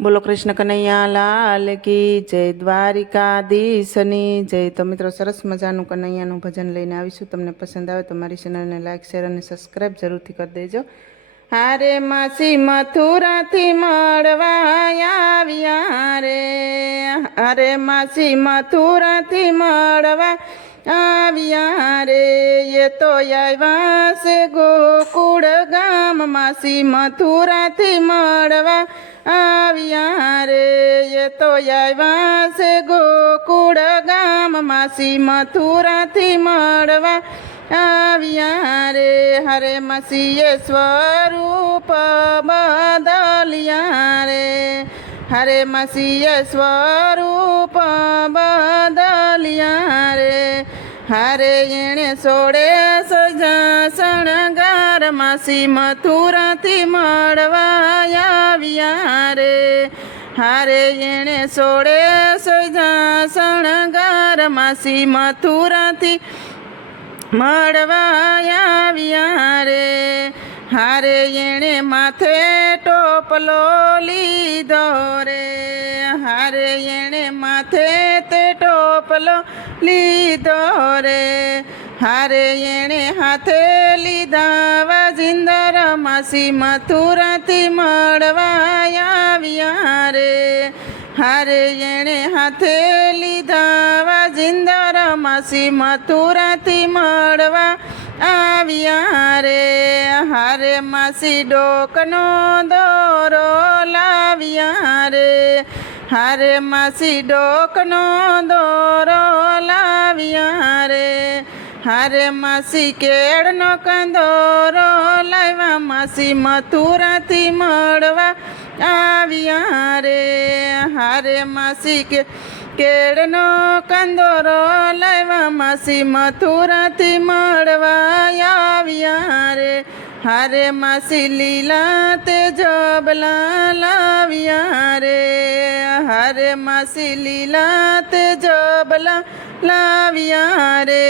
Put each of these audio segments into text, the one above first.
બોલો કૃષ્ણ કનૈયા, લાલ કી જય દ્વારિકાધીશની. જય તો મિત્રો સરસ મજાનું કનૈયાનું ભજન લઈને આવીશું. તમને પસંદ આવે તો મારી ચેનલને લાઇક શેર અને સબસ્ક્રાઈબ જરૂરથી કરી દેજો. હારે માસી મથુરાથી મળવા આવ્યા રે. હારે માસી મથુરાથી મળવા આવ્યા રે. એ તો આવ્યા છે ગોકુળ ગામ. માસી મથુરાથી મળવા આવ્યા રે. એ તો આવ્યા છે ગોકુળ ગામ માસી મથુરાથી મળવા. આવ્યા રે હરે મસીએ સ્વરૂપ બદલ્યા રે. હરે મસીએ સ્વરૂપ બદલ્યા રે. હરે એણે સોડે સજા માસી મથુરાથી મળવા આવ્યા રે. હારે એણે સોડે સોજા શણગાર માસી મથુરાથી મળવા આવ્યા રે. હારે એણે માથે ટોપલો લીધો રે. હારે એણે માથે તે ટોપલો લીધો રે. હારે એણે હાથે લીધા માસી મથુરાથી મળવા આવ્યા રે. હારે એણે હાથે લીધા વાજિંદર માસી મથુરાથી મળવા આવ્યા રે. હારે માસી ડોકનો દોરો લાવ્યા રે. હારે માસી ડોકનો દોરો લાવ્યા રે. હારે માસી કેળનો કંદોરો લાવ્યા, માસી મથુરાથી મળવા આવ્યા રે હારે માસી કે, કેળનો કંદોરો લાવ્યા, માસી મથુરાથી મળવા આવ્યા રે હારે માસી લીલા તે જબલા લાવ્યા રે હારે માસી લીલા તે જબલા લાવ્યા રે,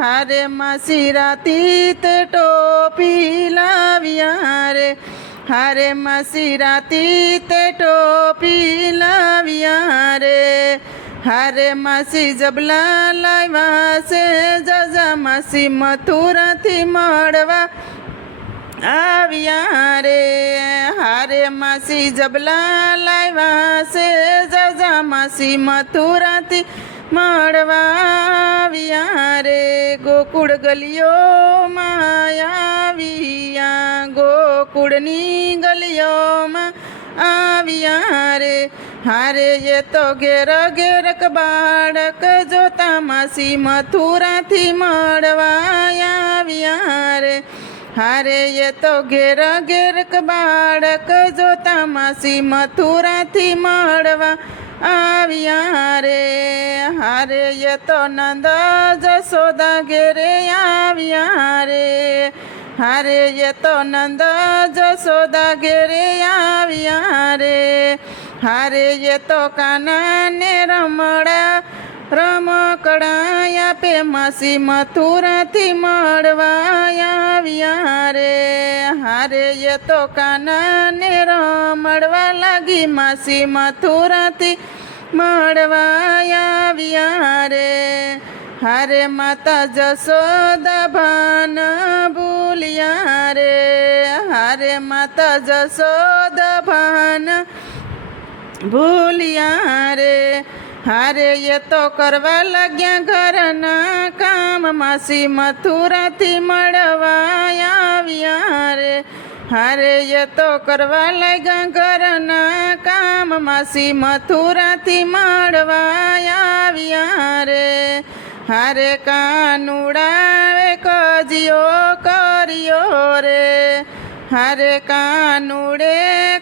હારે માસી રાતી ટોપી લાવ્યા રે. હારે માસી રાતી તે ટોપી લાવ્યા રે. હારે માસી જબલા લાવ્યા છે, જજા માસી મથુરાથી મળવા આવ્યા રે. હારે માસી જબલા લાવ્યા છે, જજા માસી મથુરાથી મળવા રે ગોકુળ ગલીઓમાં આવ્યા ગોકુળની ગલીઓમાં આવ્યા રે હારે એ તો ઘેર ઘેરક બાળક જોતા માસી મથુરાથી મળવા આવ્યા રે હારે એ તો ઘેર ઘેરક બાળક જોતા માસી મથુરાથી મળવા આવ્યા રે, હારે એ તો નંદ જશોદા ઘેરે આવ્યા રે. હારે એ તો નંદ જશોદા ઘેરે આવ્યા રે. હારે એ તો કાનાને રમડા, રમકડા આપે માસી મથુરાથી મળવા આવ્યા રે હારે એ તો કાનાને રમડવા લાગી. માસી મથુરાથી મળવા આવ્યા રે. હારે માતા જશોદા ભાન ભૂલ્યા રે. હારે માતા જશોદા ભાન ભૂલ્યા રે. હારે એ તો કરવા લાગ્યા ઘરના કામ. માસી મથુરાથી મળવા આવ્યા રે. હારે યતો કરવા લાગ્યા ઘરના કામ માસી મથુરાથી મળવા આવ્યા રે. હારે કાનુડાવે કજિયો કર્યો રે. હારે કાનુડે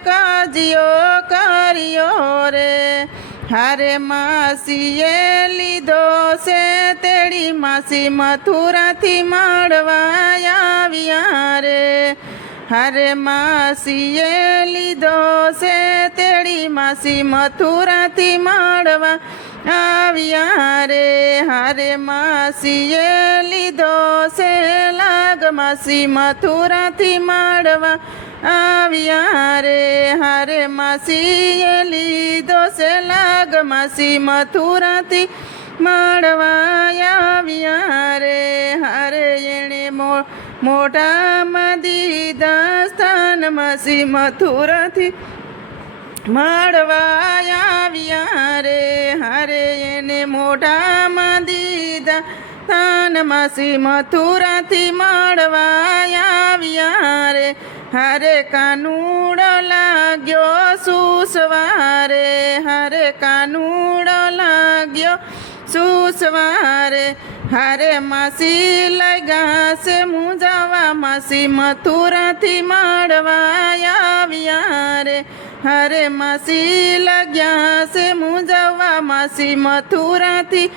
કજિયો કર્યો રે. હારે માસીએ લીધો છે તેડી માસી મથુરાથી મળવા આવ્યા રે. હારે માસીએ લીધો છે, તેડી માસી મથુરાથી મળવા આવ્યા રે. હારે માસીએ લીધો છે, લાગ માસી મથુરાથી મળવા આવ્યા રે. હારે માસીએ લીધો છે, લાગ માસી મથુરાથી મળવા આવ્યા રે. હારે એણે મોટામાં સ્થાન માસી મથુરાથી મળવા રે, હારે એને મોઢામાં દીધા. તાનમાસી મથુરાથી મળવા આવ્યા રે, હારે કાનુડ લાગ્યો સુસવારે હારે કાનુડ લાગ્યો સુસવારે હારે માસી લગાશે મુજ માસી મથુરાથી મળવા આવ્યા રે. હરે માસી લગ્યા છે મુંજાવા. માસી મથુરાથી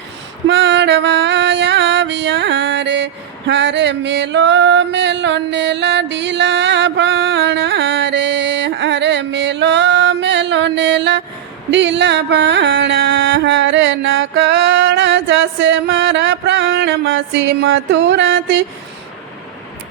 મળવા આવ્યા રે. હરે મેલો મેલો ને લાડીલા ભાણા રે. હરે મેલો મેલો ને લાડીલા ભાણા. હારે નકળ જશે મારા પ્રાણ. માસી મથુરાથી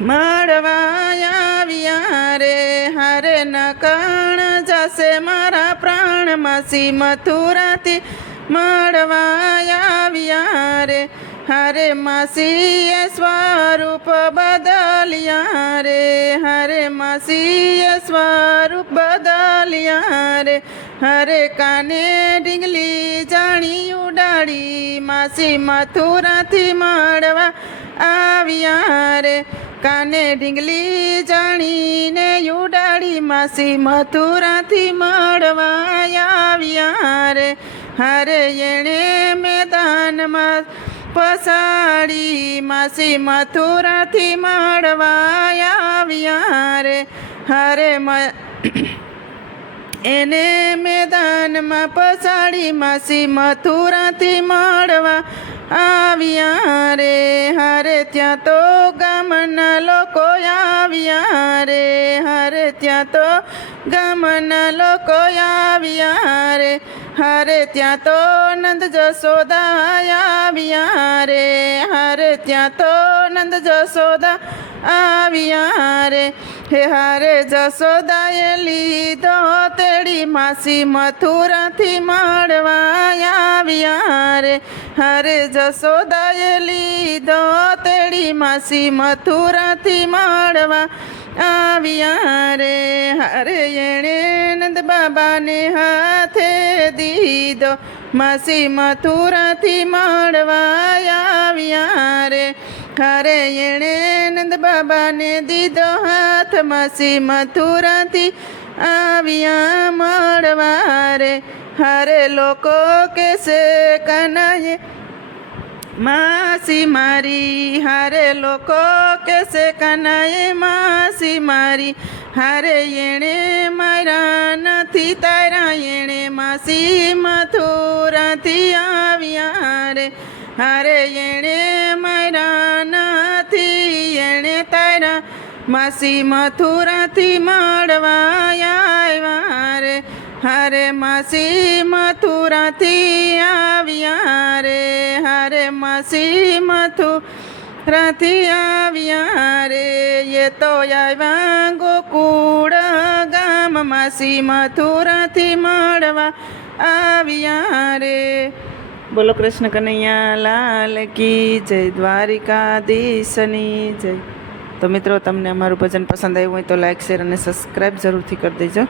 મળવા આવ્યા રે, હારે નકણ જશે મારા પ્રાણ માસી મથુરાથી. મળવાયા આવ્યા રે, હરે માસીએ સ્વરૂપ બદલ્યા રે, હરે માસીએ સ્વરૂપ બદલ્યા રે. હરે કાને ડીંગલી જાણી ઉડાડી, માસી મથુરાથી મળવા આવ્યા રે. કાને ઢીંગલી જાણીને ઉડાડી માસી મથુરાથી મળવા આવ્યા રે. હારે એણે મેદાનમાં પસાડી માસી મથુરાથી મળવા આવ્યા રે. હારે એને મેદાનમાં પસાડી માસી મથુરાથી મળવા આવ્યા રે, હારે ત્યાં તો ગામના લોકો આવ્યા રે, હારે ત્યાં તો ગામના લોકો આવ્યા રે, હારે ત્યાં તો નંદ જસોદા આવ્યા રે, હારે ત્યાં તો નંદ જસોદા આવ્યા રે. હે હારે જસોદાએ લીધો તેડી માસી મથુરાથી મળવા આવ્યા રે હરે જસોદાએ લીધો તેડી માસી મથુરાથી માળવા આવ્યા રે. હરે એણે નંદ બાબાને હાથે દીધો, માસી મથુરાથી માળવા આવ્યા રે. હરે એણે નંદ બાબાને દીધો હાથ, માસી મથુરાથી આવ્યા મળવા રે. હરે લોકો કેસે કનાએ માસી મારી હારે લોકો કેસે કનાએ માસી મારી હારે એણે મારા નથી તારા એણે માસી મથુરાથી આવ્યા રે હારે એણે મારા નથી એણે તારા માસી મથુરાથી મળવા આવ્યા રે હારે માસી મથુરાથી આવ્યા રે, હારે માસી મથુરાથી આવ્યા રે. એ તો આવ્યા ગોકુળ ગામ, માસી મથુરાથી મળવા આવ્યા રે. બોલો કૃષ્ણ કનૈયા લાલ કી જય, દ્વારિકાધીશની જય. તો મિત્રો, તમને અમારું ભજન પસંદ આવ્યું હોય તો લાઈક શેર અને સબસ્ક્રાઈબ જરૂરથી કરી દેજો.